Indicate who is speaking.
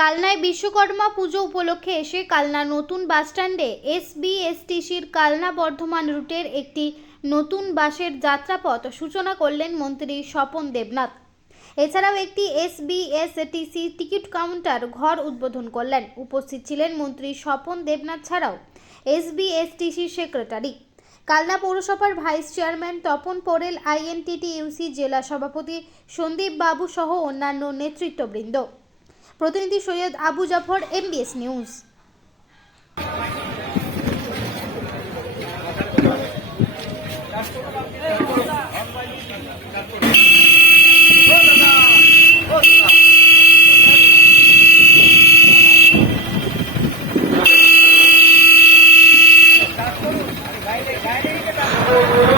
Speaker 1: কালনায় বিশ্বকর্মা পুজো উপলক্ষে এসে কালনা নতুন বাসস্ট্যান্ডে এসবিএসটিসির কালনা বর্ধমান রুটের একটি নতুন বাসের যাত্রাপথ সূচনা করলেন মন্ত্রী স্বপন দেবনাথ। এছাড়াও একটি এসবিএসটিসি টিকিট কাউন্টার ঘর উদ্বোধন করলেন। উপস্থিত ছিলেন মন্ত্রী স্বপন দেবনাথ ছাড়াও এসবিএসটিসি সেক্রেটারি। কালনা পৌরসভার vice chairman Tapan Porel INTTUC জেলা সভাপতি সন্দীপ বাবু সহ অন্যান্য নেতৃত্ববৃন্দ। প্রতিনিধি Syed Abu Jafar MBS news Thank you.